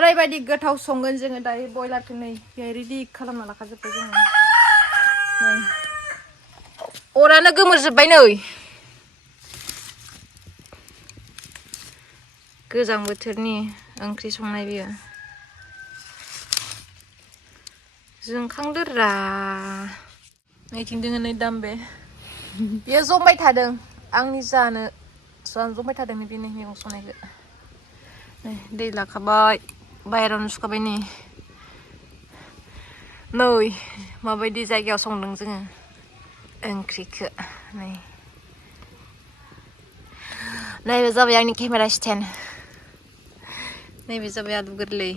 ओरैबायदि गोथाव संगोन जोङो दायो बयलारखौ नै बेहाय रेडि खालामना लाखाजोब्बाय जोङो नै अरानो गोमोरजोब्बाय नै गोजां बोथोरनि ओंख्रि संनाय बियो जोंखांदोरा नैथिं दोङो नै दामबे बियो जमबाय थादों आंनि जानो जमबाय थादों बे मैगं संनायखौ नै दै लाखाबाय बाहेरावनो सुखाबाय नै माबायदि जायगायाव संदों जोङो ओंख्रिखौ नै नैबे जाबाय आंनि केमेरा स्टेन्ड नैबे जाबाय आलु गोरलै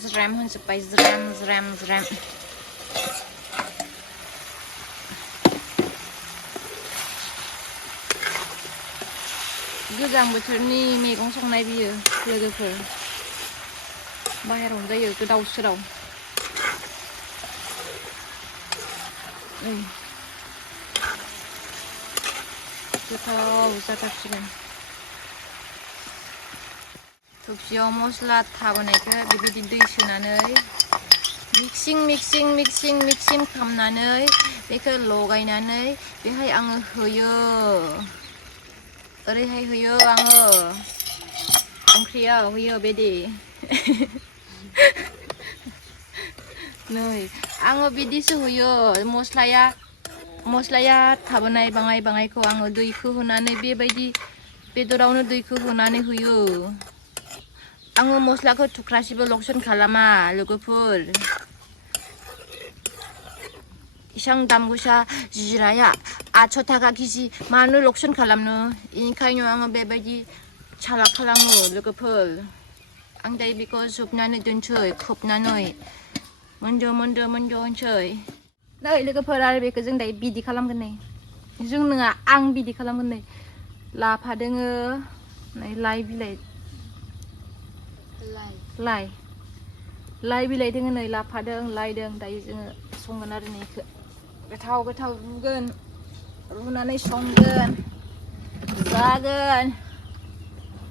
ज्रेम होनजोब्बाय ज्रेम गोजां बोथोरनि मैगं संनाय बियो लोगोफोर बाहेरावनो जायो गोदाव सोराव गोथाव जाथारसिगोन थबसियाव मस्ला थाबोनायखौ बेबायदि दै सोनानै मिक्सिं खालामनानै बेखौ लगायनानै बेहाय आङो होयो ओरैहाय होयो आङो ओंख्रियाव होयो बिदि नै आङो बिदिसो होयो मस्लाया थाबोनाय बाङायखौ आङो दैखौ होनानै बेबायदि बेदरावनो दैखौ होनानै होयो आङो मस्लाखौ थुख्रासेबो लकसन खालामा लोगोफोर इसां दाम गोसा जिराया 800 थाखा केजि मानो लकसन खालामनो बेनिखायनो आङो बेबायदि सालाक खालामो लोगोफोर आं दायो बेखौ जोबनानै दोनसै खोबनानै मोनदो होनसै नै लोगोफोर आरो बेखौ जों दायो बिदि खालामगोन नै जों नङा आं बिदि खालामगोन नै लाफा दोङो नै लाइ बिलाइ दोङो नै लाफादों लाइदों दायो जोङो संगोन आरो नै गोथाव रुगोन रुनानै संगोन जागोन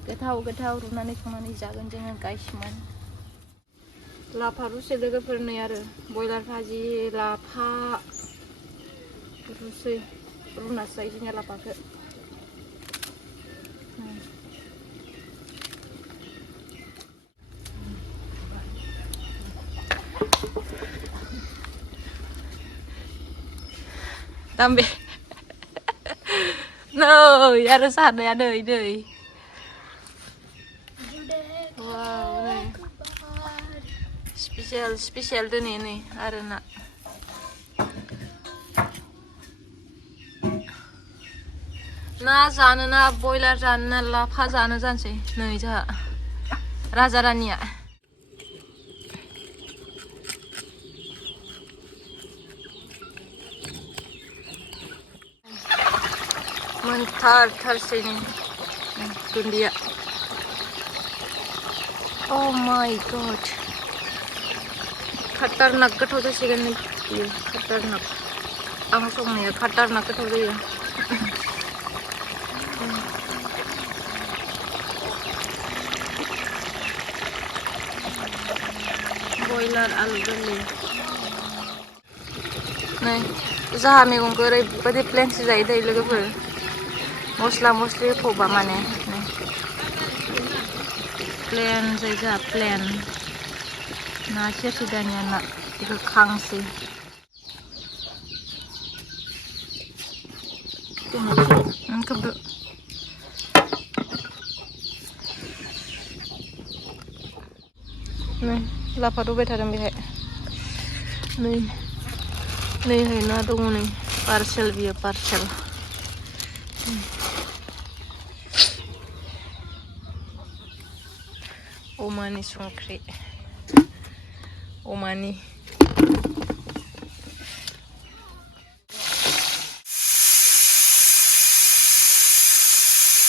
गोथाव रुनानै संनानै जागोन जोङो गाइसमोन लाफा रुसै लोगोफोर नै आरो बयलार भाजि लाफा रुसै रुनासो जायो जोंनिया लाफाखौ दामबे नै आरो जानाया नै वाव नै स्पेसियेल दिनै नै आरो ना जानो ना बयलार जानो ना लाफा जानो जानोसै नै जोंहा राजा रानिया मोनथारसै नै दुन्दिया Oh my god खतरनाक गोथाव जासिगोन बेयो खतरनाक आं संनाया खतरनाक गोथाव जायो बयलार आलु गोरलै नै जाहा मैगंखौ ओरैबायदि प्लेनसो जायो दायो लोगोफोर मस्ला मस्लि होफबा माने प्लेन जायो जोंहा प्लेन ना सेरसे दानिया ना बेखौ खांसै खोबदो नै लाफा रुबाय थादों बेहाय नैहाय ना दङ नै पार्सेल बियो पार्सेल Omani sungkri. Omani.